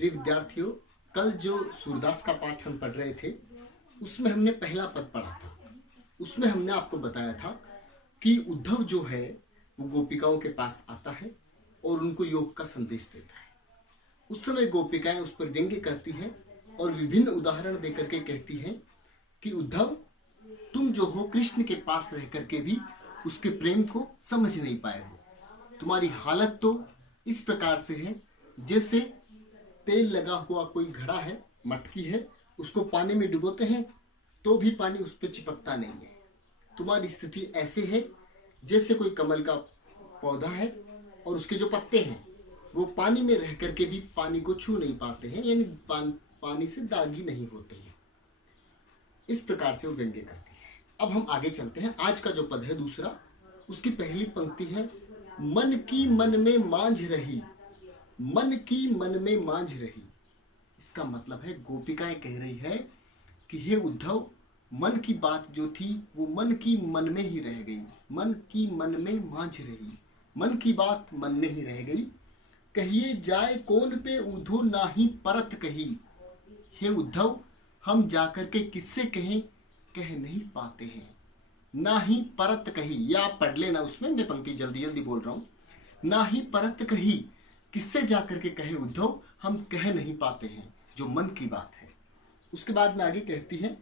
प्रिय विद्यार्थियों, कल जो सूरदास का पाठ हम पढ़ रहे थे उसमें हमने पहला पद पढ़ा था। उसमें हमने आपको बताया था कि उद्धव जो है वो गोपिकाओं के पास आता है और उनको योग का संदेश देता है। उस समय गोपिकाएं उस पर व्यंग्य करती हैं और विभिन्न उदाहरण देकर के कहती हैं कि उद्धव, तुम जो हो कृष्ण के पास रह करके भी उसके प्रेम को समझ नहीं पाए हो। तुम्हारी हालत तो इस प्रकार से है जैसे तेल लगा हुआ कोई घड़ा है, मटकी है, उसको पानी में डुबोते हैं तो भी पानी उस पर चिपकता नहीं है। तुम्हारी स्थिति ऐसे है जैसे कोई कमल का पौधा है और उसके जो पत्ते हैं वो पानी में रह करके भी पानी को छू नहीं पाते हैं, यानी पानी से दागी नहीं होते हैं। इस प्रकार से वो व्यंग्य करती है। अब हम आगे चलते हैं। आज का जो पद है दूसरा, उसकी पहली पंक्ति है, मन की मन में मांझ रही, मन की मन में मांझ रही। इसका मतलब है गोपिकाएं कह रही है कि हे उद्धव, मन की बात जो थी वो मन की मन में ही रह गई, मन की मन में मांझ रही, मन की बात मन में ही रह गई। कहिए जाए कौन पे उधो नाही परत कही। हे उद्धव, हम जाकर के किससे कहें, कह नहीं पाते हैं। ना ही परत कही, या आप पढ़ लेना, उसमें मैं पंक्ति जल्दी जल्दी बोल रहा हूं। ना ही परत कही, किससे जाकर के कहे उद्धव, हम कह नहीं पाते हैं जो मन की बात है। उसके बाद में आगे कहती है,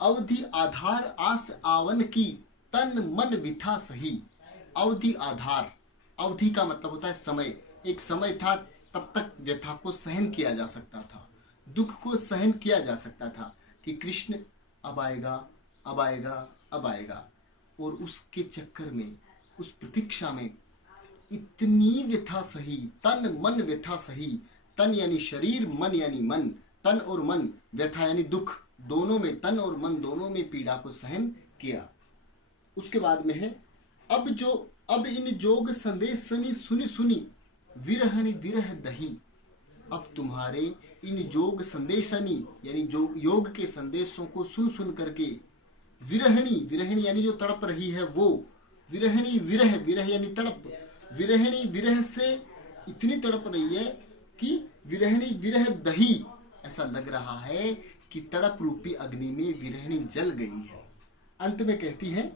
अवधि आधार आस आवन की, तन मन विथा सही। अवधि आधार, अवधि का मतलब होता है समय। एक समय था तब तक व्यथा को सहन किया जा सकता था, दुख को सहन किया जा सकता था कि कृष्ण अब आएगा, अब आएगा, अब आएगा। और उसके चक्कर में, उस प्रतीक्षा में इतनी व्यथा सही, तन मन व्यथा सही। तन यानी शरीर, मन यानी मन। तन और मन, व्यथा यानी दुख, दोनों में, तन और मन दोनों में पीड़ा को सहन किया। उसके बाद में है, अब इन जोग संदेश सनी सुनी सुनी, विरहनि विरह दही। अब तुम्हारे इन जोग संदेशनी यानी जो योग के संदेशों को सुन सुन करके, विरहणी, विरहणी यानी जो तड़प रही है वो, विरहणी विरह, विरह यानी तड़प, विरहणी विरह से इतनी तड़प रही है कि विरहणी विरह दही, ऐसा लग रहा है कि तड़प रूपी अग्नि में विरहणी जल गई है। अंत में कहती है,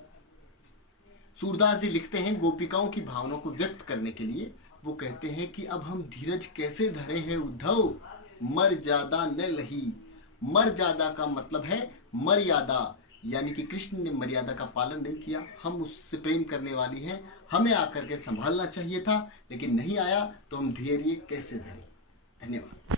सूरदास जी लिखते हैं गोपिकाओं की भावनाओं को व्यक्त करने के लिए, वो कहते हैं कि अब हम धीरज कैसे धरे हैं उद्धव, मर ज्यादा न लही। मर ज्यादा का मतलब है मर्यादा, यानी कि कृष्ण ने मर्यादा का पालन नहीं किया। हम उससे प्रेम करने वाली हैं, हमें आकर के संभालना चाहिए था, लेकिन नहीं आया तो हम धैर्य कैसे धरें। धन्यवाद।